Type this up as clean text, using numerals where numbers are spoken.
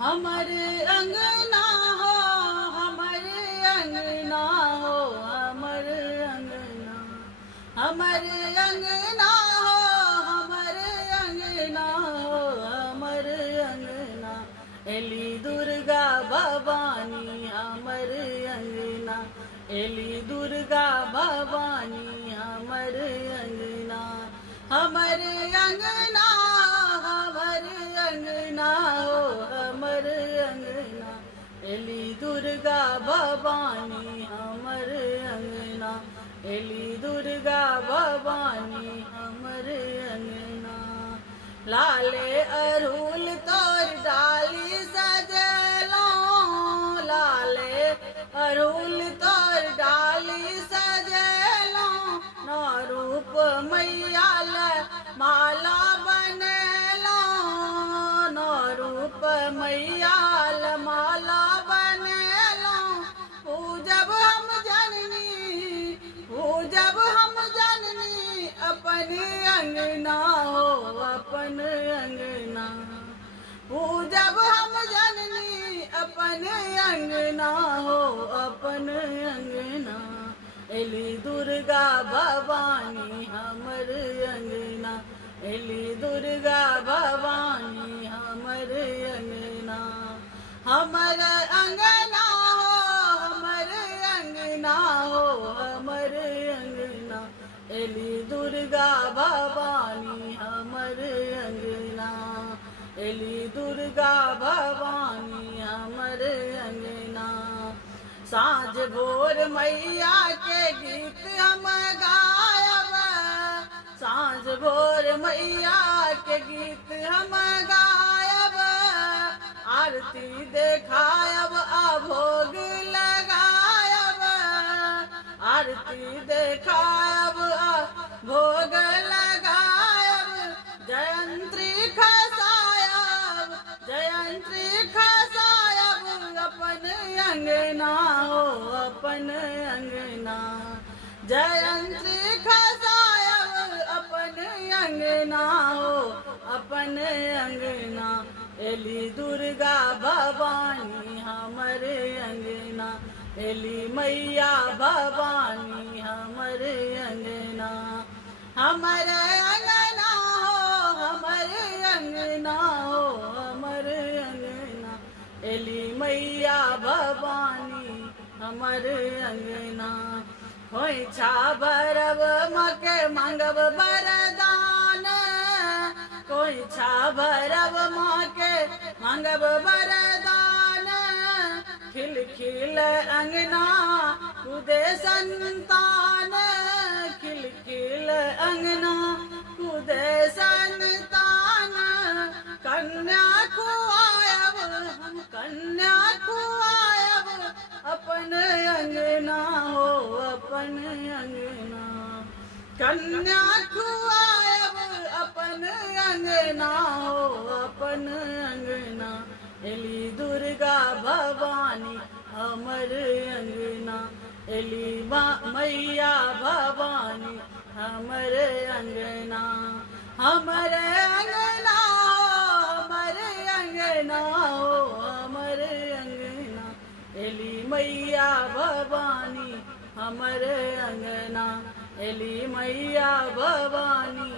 हमर अंगना हो, हमर अंगना हो, हमर अंगना, हमर अंगना हो, हमर अंगना हो, हमर अंगना। एली दुर्गा भवानी हमर अंगना, एली दुर्गा भवानी हमर अंगना। हमर अंगना, हमर अंगना हो, हमर अंगना। एली दुर्गा भवानी हमर अंगना, एली दुर्गा भवानी हमर अंगना। लाले अड़हुल तोर डाली सजेलो, लाले अड़हुल तोर डाली सजेलो। नौ रूप मैया माला बनेलो, नौ रूप मैया माला बनेलो। पूजब हम जननी, पूजब हम जननी, अपन अंगना हो, अपन अंगना। पूजब हम जननी, अपन अंगना हो, अपन अंगना। एली दुर्गा भवानी हमर अंगना, एली दुर्गा भवानी हमर अंगना। हमर अंगना हो, हमर अंगना हो, हमर अंगना। एली दुर्गा भवानी हमर अंगना, एली दुर्गा भवानी हमर अंगना। साँझ भोर मैया के गीत हम गायब, साँझ भोर मैया के गीत हम गायब। आरती देखायब आ भोग लगायब, आरती देखायब आ भोग लगायब। जयंती खसायब, जयंती खसायब, अपन अंगना हो, अपन अंगना। जयंती खसायब, अपन अंगना हो, अपन अंगना। एली दुर्गा भवानी हमर अंगना, एली मैया भवानी हमर अंगना। हमर अंगना हो, हमर अंगना हो, हमर अंगना। एली मैया भवानी हमर अंगना। खोइछा भरब मके मांगब वरदान, खोइछा भरब माके मांगब वरदान। खिल खिल अंगना कूदे संतान, खिल खिल अंगना कूदे संतान। कन्या खुआयब हम, कन्या खुआयब, अपन अंगना हो, अपन अंगना। कन्या खुआयब, अपन अंगना हो, अपन अंगना। एली दुर्गा भवानी हमर अंगना, एली मैया भवानी हमर अंगना। हमर अंगना हो, हमर अंगना हो, हमर अंगना। एली मैया भवानी हमर अंगना, एली मैया भवानी